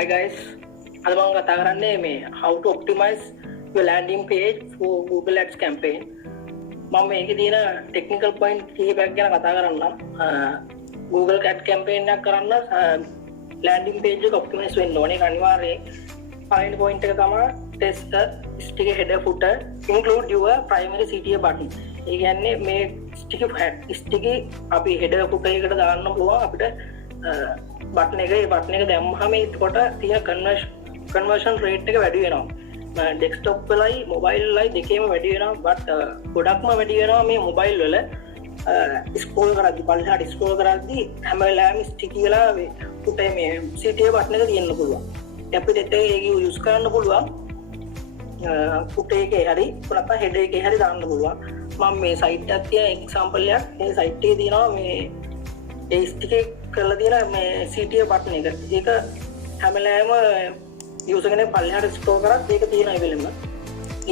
Hi guys, අද මම කතා කරන්නේ මේ how to optimize your landing page for Google Ads campaign. මම මේකේ තියෙන technical point කීපයක් ගැන කතා කරන්නම්. Google Ads campaign එකක් කරන්න landing page එක optimize වෙන්න ඕනේ. ඒක අනිවාර්යයෙන්. පළවෙනි point එක තමයි test the sticky header footer include your primary CTA button. ඒ කියන්නේ මේ sticky අපි header footer එකට දාන්න පුළුවන් අපිට බටන් එක දැම්මහම එතකොට තියෙන කන්වර්ෂන් රේට් එක වැඩි වෙනවා. ඩෙස්ක්ටොප් වලයි මොබයිල් වලයි දෙකේම වැඩි වෙනවා. බට් ගොඩක්ම වැඩි වෙනවා මේ මොබයිල් වල. ස්ක්‍රෝල් කරද්දි පල්ලෙහාට ස්ක්‍රෝල් කරද්දි හැම වෙලාවෙම ස්ටිකි වෙලා පුටේ මේ CTA බටන් එක තියෙන්න පුළුවන්. අපිට ඒක යූස් කරන්න පුළුවන්. පුටේ එකේ හරි නැත්නම් හෙඩර් එකේ හරි දාන්න පුළුවන්. මම මේ සයිට් එකක් තියෙන එක්සැම්පල් එකක් මේ සයිට් එකේ තියෙනවා මේ ඒ ස්ටිකේ කරලා තියෙන මේ CTA බටන් එක. ඒක හැම වෙලාවෙම යූසර් කෙනෙක් පල්ලෙහාට ස්ක්‍රෝල් කරත් ඒක තියෙන ඉවෙලෙම.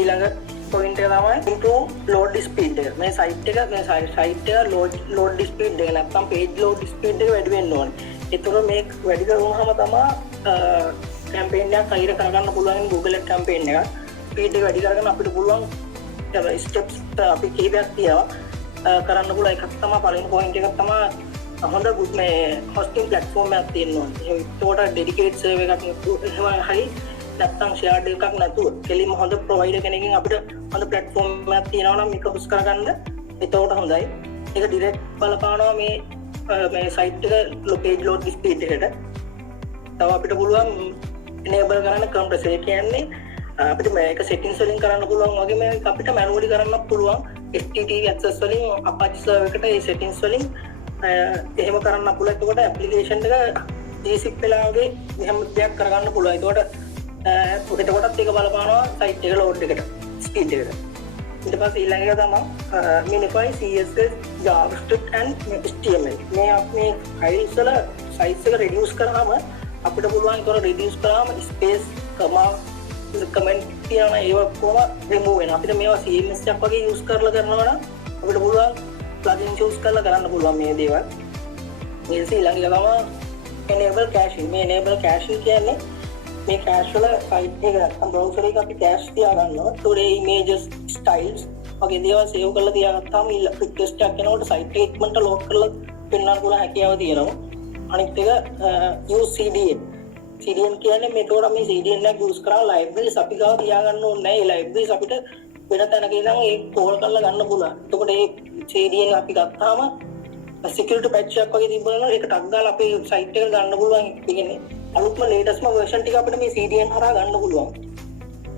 ඊළඟ පොයින්ට් එක තමයි improve load speed එක. මේ සයිට් එක load speed එක නැත්නම් page load speed එක වැඩි වෙන්න ඕනේ. ඒතර මේ වැඩි කරුවාම තමයි campaign එකක් හරියට කරගන්න පුළුවන් Google Ads campaign එක. speed එක වැඩි කරගන්න අපිට පුළුවන් steps අපි කීපයක් තියෙනවා කරන්න පුළුවන්. එකක් තමයි පළවෙනි පොයින්ට් එකක් තමයි හොඳ මේ hosting platform එකක් තියෙනවා. ඒකට dedicated server එකක් හරි නැත්නම් shared එකක් නැතුව කෙලින්ම හොඳ provider කෙනකින් අපිට හොඳ platform එකක් තියෙනවා නම් මේක host කරගන්න එතකොට හොඳයි. ඒක direct බලපානවා මේ site එක page load speed එකට. තව අපිට පුළුවන් enable කරන්න compressor. ඒ කියන්නේ අපිට මේක settings වලින් කරන්න පුළුවන් වගේ මේක අපිට manually කරන්නත් පුළුවන්. HTTP access වලින් Apache server එකට ඒ settings වලින් එහෙම කරන්න පුළුවන්. එතකොට ඇප්ලිකේෂන් එක GZIP වෙලා වගේ එහෙම දෙයක් කරගන්න පුළුවන්. එතකොටත් ඒක බලපානවා සයිට් එක ලෝඩ් එකට ස්පීඩ් එකට. ඊට පස්සේ ඊළඟ එක තමයි minify CSS JavaScript and HTML. මේ අපේ files වල size එක reduce කරාම අපිට පුළුවන් ඒතර reduce කරාම space comment කියන ඒවා කොහොම remove වෙනවා. අපිට මේවා CMS එකක් වගේ use කරලා කරනවා නම් අපිට පුළුවන් plugin choose කරලා කරන්න පුළුවන් මේ දේවල්. ඊට ඊළඟ එක තමයි enable caching. මේ enable caching කියන්නේ මේ cache වල site එක නැත්නම් browser එක අපි cache තියා ගන්නවා. ඒතකොට images styles වගේ දේවල් save කරලා තියාගත්තාම request එකක් එනකොට site එක ඉක්මනට load කරලා පෙන්වන්න පුළුවන් හැකියාව තියෙනවා. අනිත් එක use CDN. CDN කියන්නේ මේතකොට මේ CDN එක use කරලා libraries අපි ගාව තියාගන්න ඕනේ නැහැ. ඒ libraries අපිට වෙන තැනක ඉඳන් ඒක call කරලා ගන්න පුළුවන්. එතකොට මේ CDN අපි ගත්තාම security patch එකක් වගේ තිබුණා නම් ඒක ටක් ගාලා අපේ site එක ගන්න පුළුවන්. ඒ කියන්නේ අලුත්ම latest version ටික අපිට මේ CDN හරහා ගන්න පුළුවන්.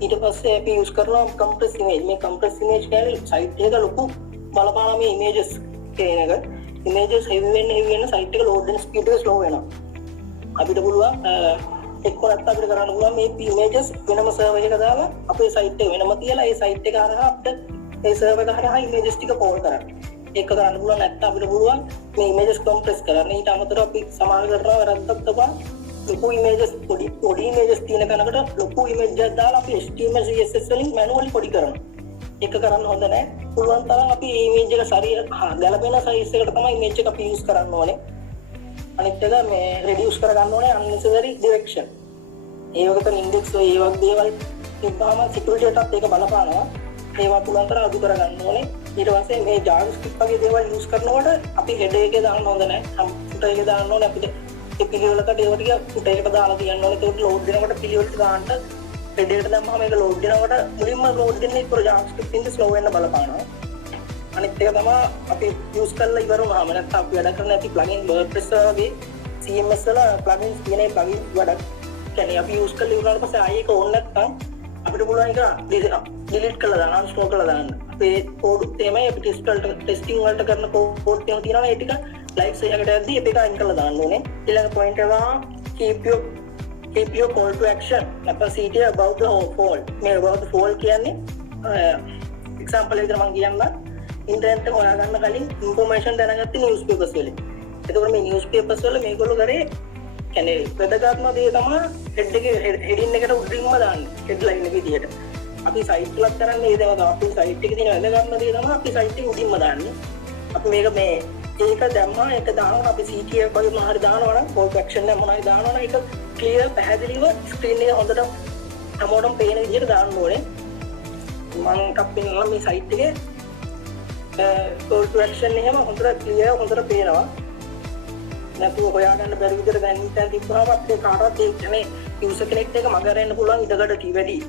ඊට පස්සේ අපි use කරනවා compress image. මේ compress image කියන්නේ site එක ලොකු බලපාන මේ images කියන එක. images heavy වෙන site එක load වෙන speed එක slow වෙනවා. අපිට පුළුවන් එක්ක නැත්නම් අපිට කරන්න පුළුවන් මේ images වෙනම server එකක දාලා අපේ site එක වෙනම තියලා ඒ site එක හරහා අපිට ඒ server එක හරහා images ටික call කරන්න. ඒක කරන්න පුළුවන්. නැත්නම් අපිට පුළුවන් මේ images compress කරන්න. ඊට අමතරව අපි සමාන කරනවා වැරද්දක් තමයි ලොකු images පොඩි images තියෙන කෙනකට ලොකු image එකක් දාලා අපි HTML CSS වලින් manually පොඩි කරනවා. ඒක කරන්න හොඳ නැහැ. පුළුවන් තරම් අපි මේ image එක ගැළපෙන size එකට තමයි image එක අපි use කරන්න ඕනේ. අනිත් එක මේ reduce කරගන්න ඕනේ unnecessary direction. ඒ වගේ index ඒ වගේ දේවල් තිබ්බම security එකටත් ඒක බලපානවා. ඒවා පුළුවන් තරම් අඩු කරගන්න ඕනේ. ඊට පස්සේ මේ JavaScript වගේ දේවල් use කරනකොට අපි header එකේ දාන්න හොඳ නැහැ. footer එකේ දාන්න ඕනේ. අපිට ඒ පිළිවෙලකට ඒව ටික footer එකට දාලා තියන්න ඕනේ. ඒකට load දෙනකොට පිළිවෙලට දාන්න header එකට දැම්මම මේක load දෙනකොට මුලින්ම load දෙන්නේ ඒක JavaScript එකෙන් slow වෙන්න බලපානවා. අනිත් එක තමයි අපි use කරලා ඉවර වුණාම නැත්නම් අපි වැඩ කරන ඇති plugin WordPress වගේ CMS වල plugins තියෙන plugin වැඩක් කියන්නේ අපි use කරලා ඉවරනට පස්සේ ආයෙ ඒක ඕන නැත්නම් අපිට පුළුවන් ඒක delete කරලා දාන්න uninstall කරලා දාන්න. අපේ code තමයි අපි testing වලට කරන code තියෙනවා ඒ ටික live එකකට යද්දී ඒක අයින් කරලා දාන්න ඕනේ. ඊළඟ point එක keep your call to action. නැත්නම් CTA about the fall. මේ about the fall කියන්නේ example එකකට මම කියන්නම්. ඉන්ටර්නෙට් එක හොයාගන්න කලින් ইনফরমේෂන් දැනගත්තේ නිවුස්පේපර්ස් වලින්. එතකොට මේ නිවුස්පේපර්ස් වල මේගොල්ලෝ කරේ කියන්නේ වැදගත්ම දේ තමයි heading එකට උඩින්ම දාන්නේ headline එක විදියට. අපි site එකක් කරන්නේ ඒ දේවල් අපි site එකේ තියෙන වැදගත්ම දේ තමයි අපි site එකේ උඩින්ම දාන්නේ. අපි මේක මේ ඒක දැම්මා ඒක දානවා අපි CTA කොයි මොනවා හරි දානවා නම් call to action එක මොනවා හරි දානවා නම් ඒක clear පැහැදිලිව screen එක හොඳට හැමෝටම පේන විදිහට දාන්න ඕනේ මම එකක් පෙන්නනවා මේ site එකේ call to action එහෙම හොඳට clear හොඳට පේනවා නැතුව හොයාගන්න බැරි විදිහට දැන් ඉතින් තිබ්බහම අපේ කාටවත් ඒ කියන්නේ user කෙනෙක්ට එක මගහරෙන්න පුළුවන් ඉඩකඩ ටී වැඩි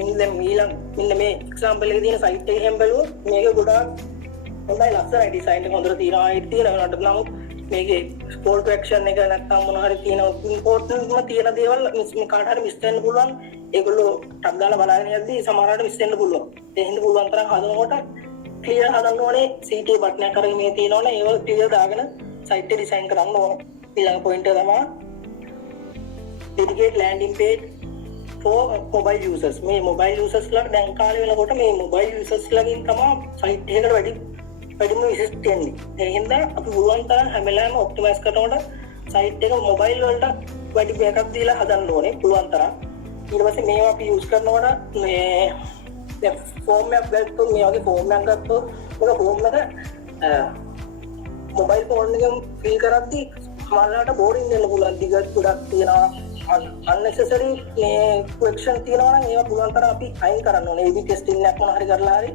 එන්නේ මෙන්න මේ example එකේ තියෙන site එක එහෙම බලුවොත් මේක ගොඩාක් හොඳයි ලස්සනයි ඩිසයින් එක හොඳට තියෙනවා ඒක තියෙනවා නමුත් මේකේ call to action එක නැත්තම් මොන හරි තියෙන ඉම්පෝර්ටන්ට්ම තියෙන දේවල් මේ කාට හරි මිස් වෙන්න පුළුවන් ඒගොල්ලෝ ටක් ගාලා බලාගෙන යද්දී සමහරවිට මිස් වෙන්න පුළුවන් ඒ හින්දා පුළුවන් තරම් හදනකොට ක්ලියර් හදන්න ඕනේ CTA බටන් එක කරගෙන මේ තියෙනවනේ ඒව ක්ලියර් දාගෙන site එක ඩිසයින් කරන්න ඕනේ ඊළඟ පොයින්ට් එක තමයි dedicate landing page for mobile users මේ mobile users ලාට දැන් කාලේ වෙනකොට මේ mobile users ලාගෙන් තමයි site එකකට වැඩිම විශේෂ තියෙන්නේ. ඒ හින්දා අපි පුළුවන් තරම් හැම වෙලාවෙම ඔප්ටිමයිස් කරනකොට site එක mobile වලට වැඩි බෑකප් දීලා හදන්න ඕනේ පුළුවන් තරම්. ඊට පස්සේ මේවා අපි use කරනකොට මේ දැන් form එකක් ගත්තොත් මේ වගේ form එකක් ගත්තොත් ඒක form එක mobile phone එකෙන් fill කරද්දී සමහරවිට boring වෙන්න පුළුවන්. දිගට ගොඩක් තියෙනවා unnecessary මේ question තියෙනවා නම් ඒවා පුළුවන් තරම් අපි අයින් කරන්න ඕනේ. AB testing එකක් මොනවා හරි කරලා හරි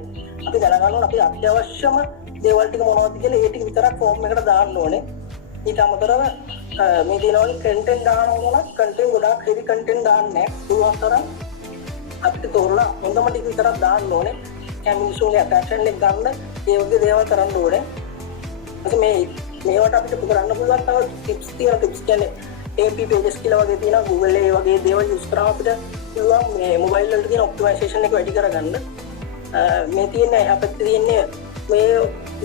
අපි දැනගන්න ඕනේ අපි අත්‍යවශ්‍යම දේවල් ටික මොනවද කියලා ඒ ටික විතරක් ෆෝම් එකට දාන්න ඕනේ. ඊට අමතරව මේ දිනවල කන්ටෙන්ට් දානවා නම් කන්ටෙන්ට් ගොඩාක් heavy content දාන්නේ නැහැ. පුළුවන් තරම් අපිට තෝරලා හොඳම ටික විතරක් දාන්න ඕනේ. කැමිනිසෝගේ attraction එක ගන්න ඒ වගේ දේවල් කරන්න ඕනේ. මේවට අපිට කරන්න පුළුවන් තව ටිප්ස් තියෙනවා. ටිප්ස් කියන්නේ AP pages කියලා වගේ තියෙනවා. Google ඒ වගේ දේවල් use කරාම අපිට පුළුවන් මේ mobile වලට තියෙන optimization එක වැඩි කරගන්න. මේ තියෙන අපිට තියෙන්නේ මේ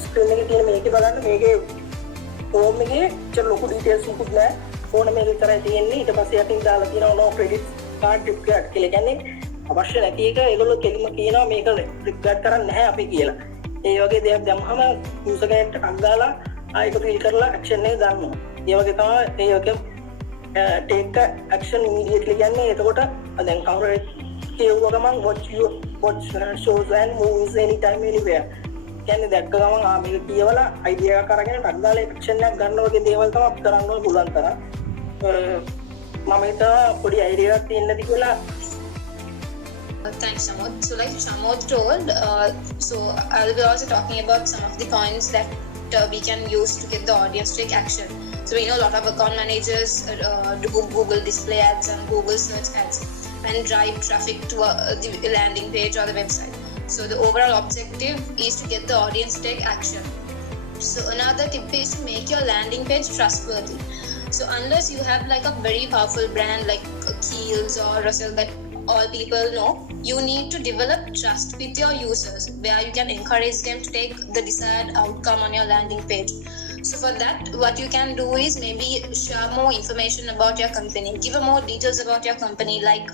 ස්ක්‍රීන් එකේ තියෙන මේකේ බලන්න මේකේ ෆෝම් එකේ චර ලොකු ඩීටේල්ස් මොකුත් නැහැ ෆෝන් මේක විතරයි තියෙන්නේ ඊට පස්සේ යටින් දාලා තියෙනවා no credit card required කියලා කියන්නේ අවශ්‍ය නැති එක ඒගොල්ලෝ කෙලිම කියනවා මේක required කරන්නේ නැහැ අපි කියලා ඒ වගේ දෙයක් දැම්මම user කෙනෙක්ට ටක් ගාලා ආයෙත් ෆිල් කරලා action එක ගන්නවා ඒ වගේ තමයි ඒ වගේ take action immediately කියන්නේ එතකොට දැන් කවුරු කියුවා ගමන් watch shows and movies anytime anywhere කියන්නේ දැක්ක ගමන් මේක කියවලා අයිඩියා එකක් අරගෙන ටක් ගාලා ඇක්ෂන් එකක් ගන්න වගේ දේවල් තමයි අපි කරන්න ඕන පුළුවන් තරම් මම හිතා පොඩි අයිඩියා එකක් තියෙන්නද කියලා Thanks, Shamod. So like Shamod told, so I'll be also talking about some of the points that we can use to get the audience to take action. So we know a lot of account managers do Google display ads and Google search ads and drive traffic to the landing page or the website. So the overall objective is to get the audience to take action. So another tip is to make your landing page trustworthy. So unless you have like a very powerful brand like Kiehl's or Russell that all people know, you need to develop trust with your users where you can encourage them to take the desired outcome on your landing page. So for that, what you can do is maybe share more information about your company, give more details about your company like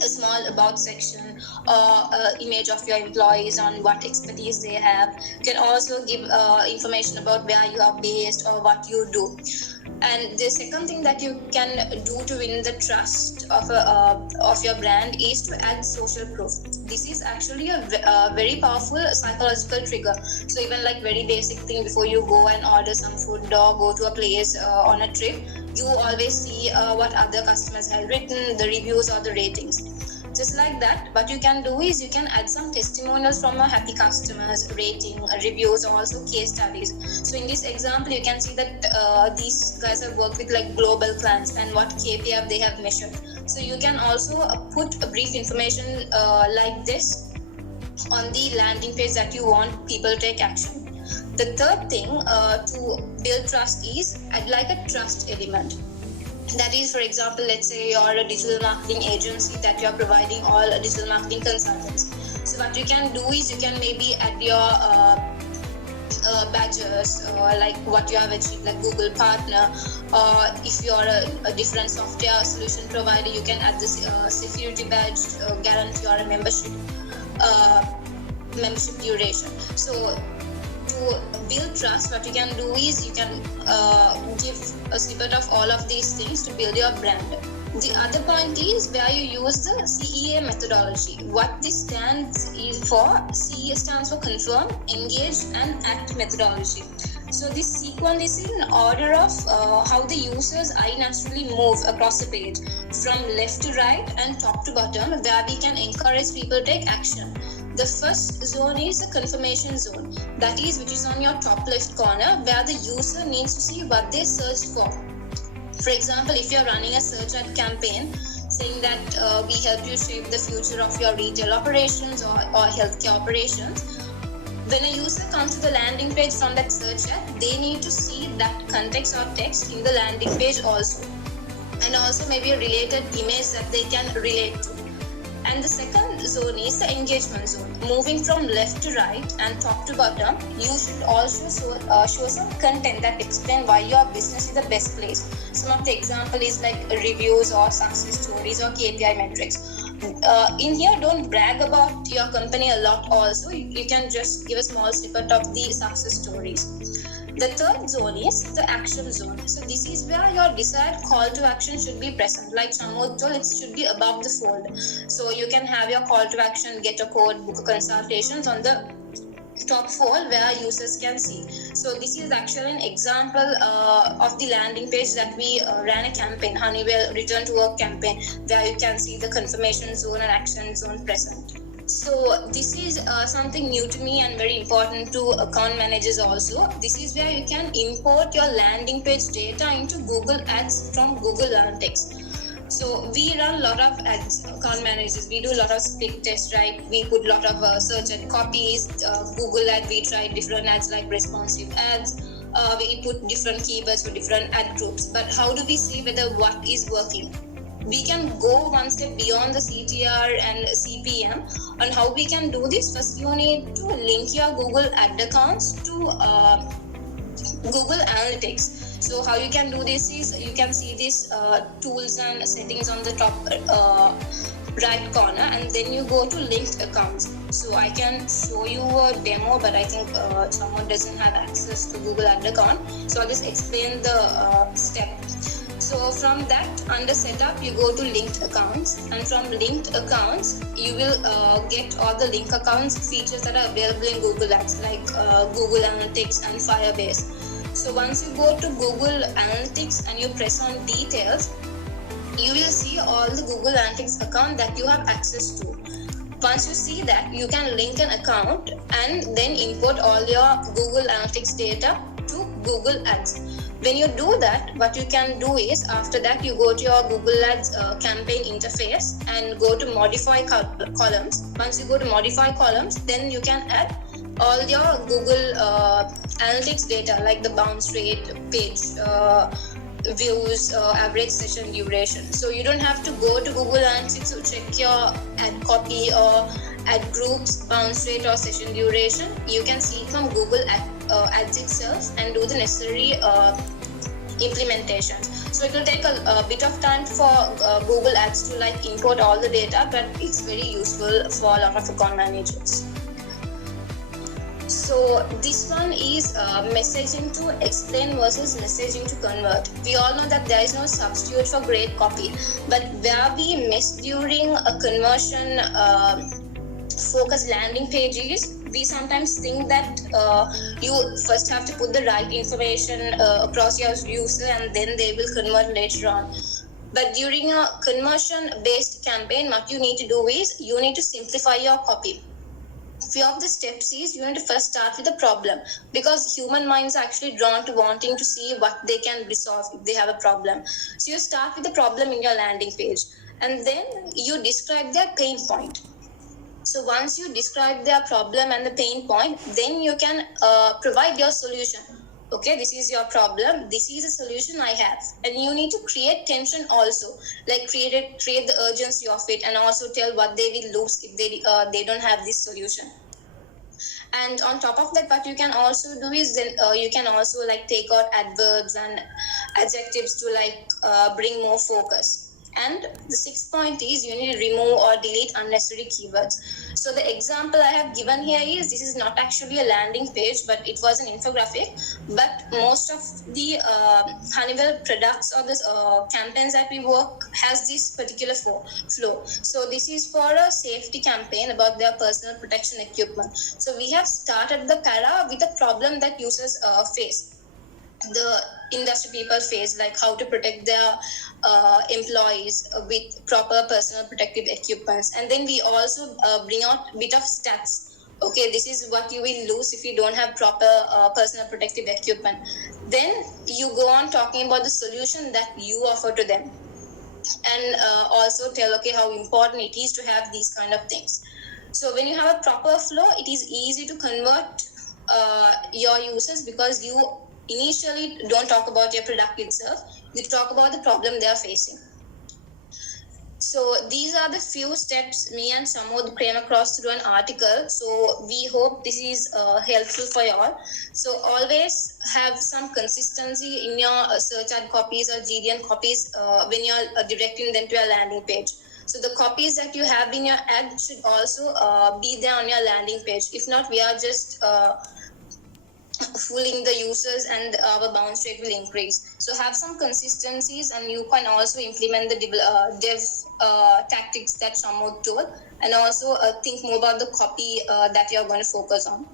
a small about section or image of your employees on what expertise they have. You can also give information about where you are based or what you do. And the second thing that you can do to win the trust of your brand is to add social proof. This is actually a very powerful psychological trigger. So even like very basic thing before you go and order some food or go to a place on a trip, you always see what other customers have written, the reviews or the ratings. Just like that, what you can do is you can add some testimonials from your happy customers, rating, reviews, or also case studies. So in this example, you can see that these guys have worked with like global clients and what KPI they have measured. So you can also put a brief information like this on the landing page that you want people to take action. The third thing to build trust is add like a trust element. That is, for example, let's say you're a digital marketing agency that you're providing all digital marketing consultants. So what you can do is you can maybe add your badges like what you have achieved, like Google Partner, or if you're a different software solution provider, you can add this security badge, guarantee or a membership duration. So to build trust, what you can do is you can give a snippet of all of these things to build your brand. The other point is where you use the CEA methodology. What this stands is for, CEA stands for confirm, engage and act methodology. So this sequence is in order of how the user's eye naturally move across the page from left to right and top to bottom, where we can encourage people to take action. The first zone is the confirmation zone, that is which is on your top left corner, where the user needs to see what they searched for. For example, if you're running a search ad campaign saying that we help you shape the future of your retail operations or healthcare operations, when a user comes to the landing page from that search ad, they need to see that context or text in the landing page also, and also maybe a related image that they can relate to. And the second zone is the engagement zone. Moving from left to right and top to bottom, you should also show some content that explain why your business is the best place. Some of the example is like reviews or success stories or KPI metrics. In here, don't brag about your company a lot also. You can just give a small snippet of the success stories. The third zone is the action zone. So this is where your desired call to action should be present. Like Shamod told, it should be above the fold. So you can have your call to action, get a code, book a consultations on the top fold where users can see. So this is actually an example of the landing page that we ran a campaign, Honeywell Return to Work campaign, where you can see the confirmation zone and action zone present. So this is something new to me and very important to account managers also. This is where you can import your landing page data into Google Ads from Google Analytics. So we run a lot of ads, account managers. We do a lot of split tests, right? We put a lot of search ad copies, Google ad. We try different ads like responsive ads. We put different keywords for different ad groups. But how do we see whether what is working? We can go one step beyond the CTR and CPM. On how we can do this, first you need to link your Google ad accounts to Google Analytics. So how you can do this is, you can see these tools and settings on the top right corner, and then you go to linked accounts. So I can show you a demo, but I think someone doesn't have access to Google ad account. So I'll just explain the step. So from that, under setup, you go to linked accounts, and from linked accounts, you will get all the link accounts features that are available in Google Ads, like Google Analytics and Firebase. So once you go to Google Analytics and you press on details, you will see all the Google Analytics account that you have access to. Once you see that, you can link an account and then import all your Google Analytics data to Google Ads. When you do that, what you can do is, after that, you go to your Google Ads campaign interface and go to modify columns. Once you go to modify columns, then you can add all your Google Analytics data, like the bounce rate, page views, average session duration. So you don't have to go to Google Analytics to check your ad copy or ad groups, bounce rate or session duration. You can see it from Google Ads itself and do the necessary implementations. So it will take a bit of time for Google Ads to like import all the data, but it's very useful for a lot of account managers. So this one is messaging to explain versus messaging to convert. We all know that there is no substitute for great copy, but where we miss during a conversion focused landing pages, we sometimes think that you first have to put the right information across your user and then they will convert later on. But during a conversion based campaign, what you need to do is you need to simplify your copy. Few of the steps is you need to first start with the problem, because human minds are actually drawn to wanting to see what they can resolve if they have a problem. So you start with the problem in your landing page and then you describe their pain point. So once you describe their problem and the pain point, then you can provide your solution. Okay, this is your problem. This is a solution I have. And you need to create tension also, like create the urgency of it, and also tell what they will lose if they don't have this solution. And on top of that, what you can also do is then you can also like take out adverbs and adjectives to like bring more focus. And the sixth point is you need to remove or delete unnecessary keywords. So the example I have given here is, this is not actually a landing page, but it was an infographic. But most of the Honeywell products or the campaigns that we work has this particular flow. So this is for a safety campaign about their personal protection equipment. So we have started the para with a problem that users face, the industry people face, like how to protect their employees with proper personal protective equipments. And then we also bring out a bit of stats. Okay, this is what you will lose if you don't have proper personal protective equipment. Then you go on talking about the solution that you offer to them, and also tell, okay, how important it is to have these kind of things. So when you have a proper flow, it is easy to convert your users, because you initially don't talk about your product itself, you talk about the problem they are facing. So these are the few steps me and Samod came across through an article. So we hope this is helpful for you all. So always have some consistency in your search ad copies or GDN copies when you're directing them to your landing page. So the copies that you have in your ad should also be there on your landing page. If not, we are just fooling the users, and our bounce rate will increase. So have some consistencies, and you can also implement the dev tactics that Shamod told, and also think more about the copy that you're going to focus on.